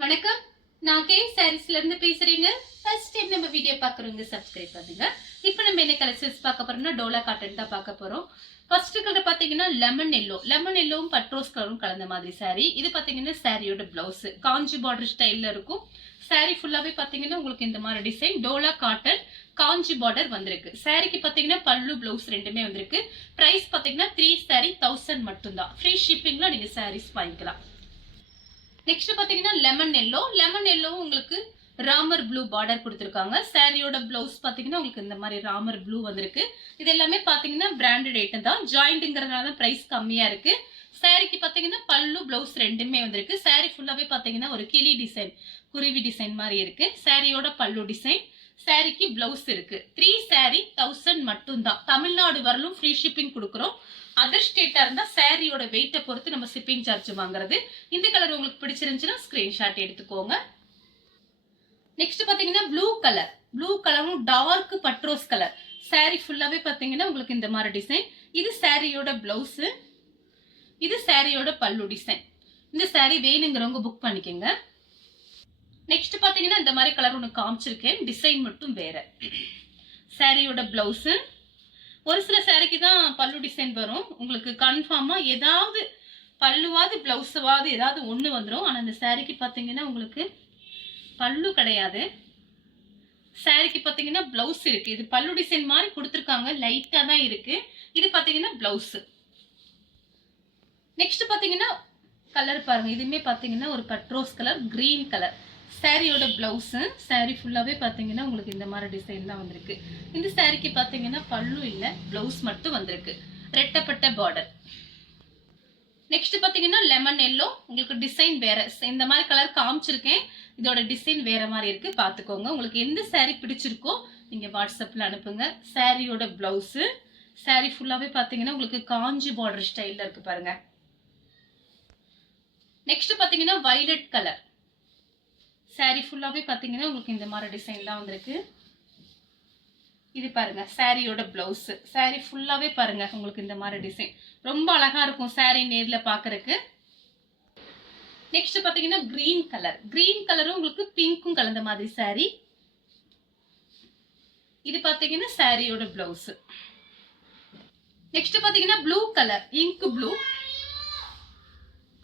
வணக்கம். நான் கே சாரீஸ்ல இருந்து பேசுறேங்க. ஃபர்ஸ்ட் டைம் நம்ம வீடியோ பாக்குறவங்க சப்ஸ்கிரைப் பண்ணுங்க. இப்போ நம்ம என்ன கலெக்ஷன்ஸ் பார்க்க போறோம்னா டோலா காட்டன் தான் பார்க்க போறோம். ஃபர்ஸ்ட் கலர் பாத்தீங்கன்னா லெமன் எல்லோவும் பட்ரோஸ் கலரும் கலந்த மாதிரி saree. இது பாத்தீங்கன்னா சாரியோட பிளவுஸ் காஞ்சி பார்டர் ஸ்டைல்ல இருக்கும். saree ஃபுல்லாவே பாத்தீங்கன்னா உங்களுக்கு இந்த மாதிரி டிசைன் டோலா காட்டன் காஞ்சி பார்டர் வந்திருக்கு. சாரிக்கு பாத்தீங்கன்னா பல்லு பிளவுஸ் ரெண்டுமே வந்திருக்கு. பிரைஸ் பாத்தீங்கன்னா 3 saree 1000 மட்டும் தான். ஃப்ரீ ஷிப்பிங்ல நீங்க sarees வாங்கிக்கலாம். நெக்ஸ்ட் பாத்தீங்கன்னா லெமன் எல்லோ உங்களுக்கு ராமர் ப்ளூ பார்டர் கொடுத்திருக்காங்க. சாரியோட பிளவுஸ் பாத்தீங்கன்னா உங்களுக்கு இந்த மாதிரி ராமர் ப்ளூ வந்திருக்கு. இது எல்லாமே பாத்தீங்கன்னா பிராண்டட் ஐட்டம் தான். ஜாயிண்ட்ங்கறதுனால தான் பிரைஸ் கம்மியா இருக்கு. சாரிக்கு பாத்தீங்கன்னா பல்லு பிளவுஸ் ரெண்டுமே வந்திருக்கு. சாரி ஃபுல்லாவே பாத்தீங்கன்னா ஒரு கிளி டிசைன் குருவி டிசைன் மாதிரி இருக்கு. சாரியோட பல்லு டிசைன் சாரிக்கு பிளவுஸ் இருக்கு. 3 saree 1000 மட்டும் தான். தமிழ்நாடு வரலும் ஃப்ரீ ஷிப்பிங் கொடுக்குறோம். அதர் ஸ்டேட்டா இருந்தா சாரியோட வெயிட்டை பொறுத்து நம்ம ஷிப்பிங் சார்ஜ் வாங்குறது. இந்த கலர் உங்களுக்கு பிடிச்சிருந்துச்சுன்னா ஸ்கிரீன்ஷாட் எடுத்துக்கோங்க. நெக்ஸ்ட் பாத்தீங்கன்னா ப்ளூ கலரும் டார்க் பட்ரோஸ் கலர். சாரி ஃபுல்லாவே பாத்தீங்கன்னா உங்களுக்கு இந்த மாதிரி டிசைன். இது சாரியோட பிளவுஸ், இது சாரியோட பல்லு டிசைன். இந்த சாரி வேணுங்கிறவங்க புக் பண்ணிக்கோங்க. நெக்ஸ்ட் பாத்தீங்கன்னா இந்த மாதிரி கலர் ஒன்று காமிச்சிருக்கேன். டிசைன் மட்டும் வேற. சாரியோட பிளவுஸ் ஒரு சில சாரிக்கு தான் பல்லு டிசைன் வரும். உங்களுக்கு கன்ஃபார்மா ஏதாவது பல்லுவாது பிளவுஸாவது ஏதாவது ஒன்று வந்துடும். ஆனால் இந்த சாரிக்கு பார்த்தீங்கன்னா உங்களுக்கு பல்லு கிடையாது. சாரிக்கு பார்த்தீங்கன்னா பிளவுஸ் இருக்கு. இது பல்லு டிசைன் மாதிரி கொடுத்துருக்காங்க, லைட்டா தான் இருக்கு. இது பார்த்தீங்கன்னா பிளவுஸ். நெக்ஸ்ட் பார்த்தீங்கன்னா கலர் பாருங்க. இதுவுமே பார்த்தீங்கன்னா ஒரு பட்ரோஸ் கலர் கிரீன் கலர். சாரியோட பிளவுஸ் சாரி ஃபுல்லாவே பாத்தீங்கன்னா உங்களுக்கு இந்த மாதிரி டிசைன் தான் வந்திருக்கு. இந்த சாரிக்கு பாத்தீங்கன்னா பல்லு இல்ல, பிளவுஸ் மட்டும் வந்திருக்கு. ரெட்டப்பட்ட பார்டர். நெக்ஸ்ட் பாத்தீங்கன்னா லெமன் எல்லோ உங்களுக்கு டிசைன் வேற. இந்த மாதிரி கலர் காமிச்சிருக்கேன். இதோட டிசைன் வேற மாதிரி இருக்கு, பாத்துக்கோங்க. உங்களுக்கு எந்த சாரி பிடிச்சிருக்கோ நீங்க வாட்ஸ்அப்ல அனுப்புங்க. சாரியோட பிளவுஸ் சாரி ஃபுல்லாவே பாத்தீங்கன்னா உங்களுக்கு காஞ்சி பார்டர் ஸ்டைல்ல இருக்கு பாருங்க. நெக்ஸ்ட் பாத்தீங்கன்னா வயலட் கலர். சாரி ஃபுல்லாவே பாத்தீங்கன்னா உங்களுக்கு இந்த மாதிரி டிசைன் தான் வந்திருக்கு. இது பாருங்க சாரியோட பிளவுஸ். சாரி ஃபுல்லாவே பாருங்க உங்களுக்கு இந்த மாதிரி டிசைன் ரொம்ப அழகா இருக்கும் சாரி நேர்ல பாக்குறதுக்கு. நெக்ஸ்ட் பாத்தீங்கன்னா கிரீன் கலரும் உங்களுக்கு பிங்க்கும் கலந்த மாதிரி சாரி. இது பாத்தீங்கன்னா சாரியோட பிளவுஸ். நெக்ஸ்ட் பாத்தீங்கன்னா ப்ளூ கலர் இங்க் ப்ளூ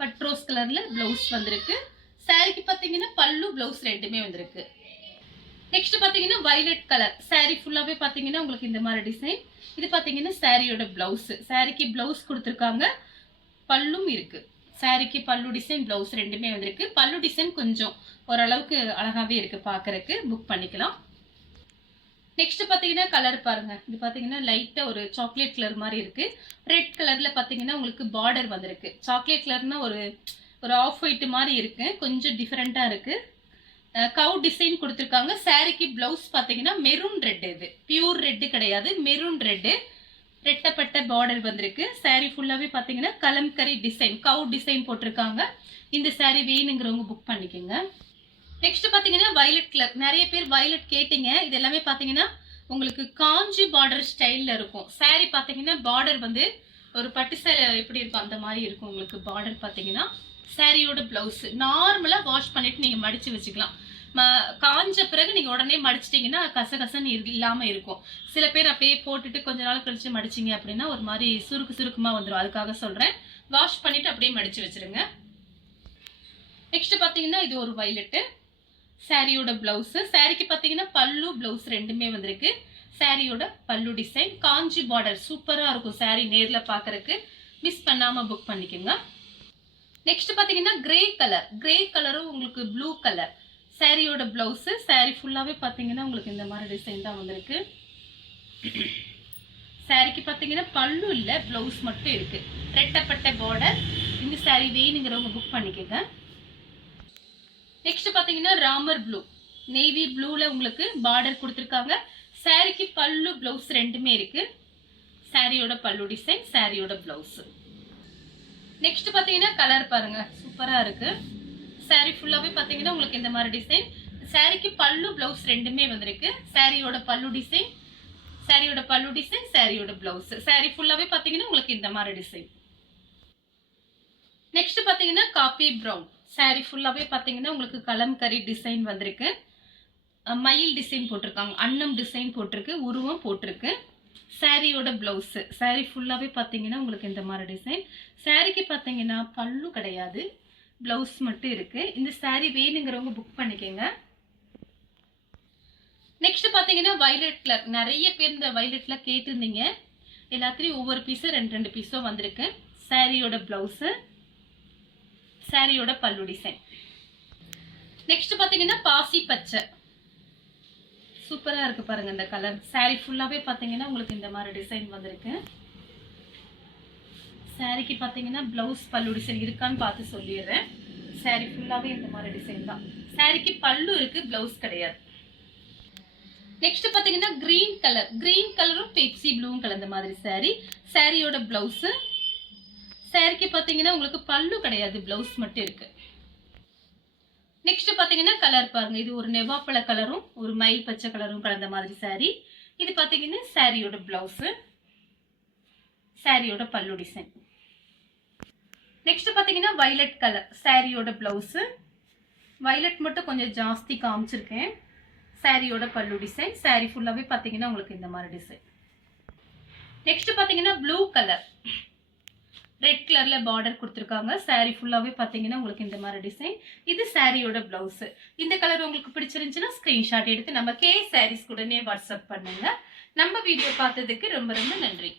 பட்ரோஸ் கலர்ல பிளவுஸ் வந்திருக்கு. சாரிக்கு பாத்தீங்கன்னா பல்லு பிளவுஸ் ரெண்டுமே வந்திருக்கு. நெக்ஸ்ட் பாத்தீங்கன்னா வயலட் கலர். சாரி ஃபுல்லாவே பாத்தீங்கன்னா உங்களுக்கு இந்த மாதிரி டிசைன். இது பாத்தீங்கன்னா சாரியோட பிளவுஸ். சாரிக்கு பிளவுஸ் கொடுத்திருக்காங்க, பல்லும் இருக்கு. சாரிக்கு பல்லு டிசைன் பிளவுஸ் ரெண்டுமே வந்திருக்கு. பல்லு டிசைன் கொஞ்சம் ஓரளவுக்கு அழகாவே இருக்கு பாக்குறதுக்கு, புக் பண்ணிக்கலாம். நெக்ஸ்ட் பாத்தீங்கன்னா கலர் பாருங்க. இது பாத்தீங்கன்னா லைட்டா ஒரு சாக்லேட் கலர் மாதிரி இருக்கு. ரெட் கலர்ல பாத்தீங்கன்னா உங்களுக்கு பார்டர் வந்திருக்கு. சாக்லேட் கலர்னா ஒரு ஆஃப் ஒயிட் மாதிரி இருக்கு, கொஞ்சம் டிஃபரெண்டா இருக்கு. கவு டிசைன் கொடுத்திருக்காங்க. சாரிக்கு பிளவுஸ் பாத்தீங்கன்னா மெரூன் ரெட். இது பியூர் ரெட் கிடையாது, மெரூன் ரெட். ரெட்டப்பட்ட பார்டர் வந்திருக்கு. சாரி ஃபுல்லாவே பாத்தீங்கன்னா கலம்கரி டிசைன் கவு டிசைன் போட்டிருக்காங்க. இந்த சாரி வேணுங்கிறவங்க புக் பண்ணிக்கோங்க. நெக்ஸ்ட் பாத்தீங்கன்னா வயலட் கலர். நிறைய பேர் வயலட் கேட்டீங்க. இது எல்லாமே பாத்தீங்கன்னா உங்களுக்கு காஞ்சி பார்டர் ஸ்டைல்ல இருக்கும். சாரி பாத்தீங்கன்னா பார்டர் வந்து ஒரு பட்டு சேலை எப்படி இருக்கும் அந்த மாதிரி இருக்கும். உங்களுக்கு பார்டர் பாத்தீங்கன்னா சாரியோட பிளவுஸ் நார்மலா வாஷ் பண்ணிட்டு நீங்க மடிச்சு வச்சுக்கலாம். காஞ்ச பிறகு நீங்க உடனே மடிச்சிட்டீங்கன்னா கசகசன்னு இல்லாம இருக்கும். சில பேர் அப்படியே போட்டுட்டு கொஞ்ச நாள் கழிச்சு மடிச்சிங்க அப்படின்னா ஒரு மாதிரி சுருக்குமா வந்துடும். அதுக்காக சொல்றேன், வாஷ் பண்ணிட்டு அப்படியே மடிச்சு வச்சிருங்க. நெக்ஸ்ட் பாத்தீங்கன்னா இது ஒரு வயலட். சாரியோட பிளவுஸ். சாரிக்கு பாத்தீங்கன்னா பல்லு பிளவுஸ் ரெண்டுமே வந்திருக்கு. சாரியோட பல்லு டிசைன் காஞ்சி பார்டர் சூப்பரா இருக்கும். சாரி நேர்ல பாக்குறதுக்கு, மிஸ் பண்ணாம புக் பண்ணிக்கோங்க. நெக்ஸ்ட் பாத்தீங்கன்னா கிரே கலரும் உங்களுக்கு ப்ளூ கலர். சாரியோட பிளவுஸ். சாரி ஃபுல்லாவே பாத்தீங்கன்னா உங்களுக்கு இந்த மாதிரி டிசைன் தான் வந்திருக்கு. சாரிக்கு பாத்தீங்கன்னா பல்லு இல்ல, பிளவுஸ் மட்டும் இருக்கு. ரெட்டப்பட்ட பார்டர். இந்த சாரி வேணுங்கிறவங்க புக் பண்ணிக்கோங்க. நெக்ஸ்ட் பாத்தீங்கன்னா ராமர் ப்ளூ நேவி ப்ளூல உங்களுக்கு பார்டர் கொடுத்திருக்காங்க. சாரிக்கு பல்லு பிளவுஸ் ரெண்டுமே இருக்கு. சாரியோட பல்லு டிசைன் சாரியோட பிளவுஸ். நெக்ஸ்ட் பாத்தீங்கன்னா கலர் பாருங்க சூப்பரா இருக்கு. சாரி ஃபுல்லாவே பாத்தீங்கன்னா உங்களுக்கு இந்த மாதிரி டிசைன். சாரிக்கு பல்லு பிளவுஸ் ரெண்டுமே வந்திருக்கு. சாரியோட பல்லு டிசைன் சாரியோட பிளவுஸ். சாரி ஃபுல்லாவே பாத்தீங்கன்னா உங்களுக்கு இந்த மாதிரி டிசைன். நெக்ஸ்ட் பாத்தீங்கன்னா காபி பிரவுன். saree ஃபுல்லாவே பாத்தீங்கன்னா உங்களுக்கு கலம்கரி டிசைன் வந்திருக்கு. மயில் டிசைன் போட்டிருக்காங்க, அன்னம் டிசைன் போட்டிருக்கு, உருவம் போட்டிருக்கு. சாரியோட பிளவுஸ், சாரி ஃபுல்லாவே பாத்தீங்கன்னா உங்களுக்கு இந்த மாதிரி டிசைன். சாரிக்கு பாத்தீங்கன்னா பல்லு கிடையாது, பிளவுஸ் மட்டும் இருக்கு. இந்த சாரி வேணுங்கிறவங்க புக் பண்ணிக்கோங்க. நெக்ஸ்ட் பாத்தீங்கன்னா வயலட் கலர், நிறைய பேர் இந்த வயலட்ல கேட்டிருந்தீங்க. எல்லாத்துலயும் ஒவ்வொரு பீஸும் ரெண்டு பீஸும் வந்திருக்கு. சாரியோட பிளவுஸ், சாரியோட பல்லு டிசைன். நெக்ஸ்ட் பாத்தீங்கன்னா பாசி பச்சை, சூப்பரா இருக்கு பாருங்க இந்த கலர். சாரி ஃபுல்லாவே பாத்தீங்கன்னா உங்களுக்கு இந்த மாதிரி டிசைன் வந்திருக்கு. சாரிக்கு பாத்தீங்கன்னா பிளவுஸ் பல்லு டிசைன் இருக்கான்னு பார்த்து சொல்லிடுறேன். சாரி ஃபுல்லாவே இந்த மாதிரி டிசைன் தான். சாரிக்கு பல்லு இருக்கு, பிளவுஸ் கிடையாது. நெக்ஸ்ட் பாத்தீங்கன்னா கிரீன் கலர், கிரீன் கலரும் பெப்சி ப்ளூவும் கலந்த மாதிரி சாரி. சாரியோட பிளவுஸ், சாரிக்கு பாத்தீங்கன்னா உங்களுக்கு பல்லு கிடையாது, பிளவுஸ் மட்டும் இருக்கு. நெக்ஸ்ட் பாத்தீங்கன்னா கலர் பாருங்க, இது ஒரு நெவாப்பழ கலரும் ஒரு மயில் பச்சை கலரும் கலந்த மாதிரி சாரி. இது பாத்தீங்கன்னா சாரியோட பிளவுஸ், சாரியோட பல்லு டிசைன். நெக்ஸ்ட் பாத்தீங்கன்னா வயலட் கலர், சாரியோட பிளவுஸ். வயலட் மட்டும் கொஞ்சம் ஜாஸ்தி காமிச்சிருக்கேன். சாரியோட பல்லு டிசைன். சாரி ஃபுல்லாவே பாத்தீங்கன்னா உங்களுக்கு இந்த மாதிரி டிசைன். நெக்ஸ்ட் பாத்தீங்கன்னா ப்ளூ கலர், ரெட் கலர்ல பார்டர் கொடுத்துருக்காங்க. சாரி ஃபுல்லாவே பாத்தீங்கன்னா உங்களுக்கு இந்த மாதிரி டிசைன். இது சாரியோட பிளவுஸ். இந்த கலர் உங்களுக்கு பிடிச்சிருந்துச்சுன்னா ஸ்கிரீன்ஷாட் எடுத்து நம்ம கே சாரீஸ் உடனே வாட்ஸ்அப் பண்ணுங்க. நம்ம வீடியோ பார்த்ததுக்கு ரொம்ப ரொம்ப நன்றி.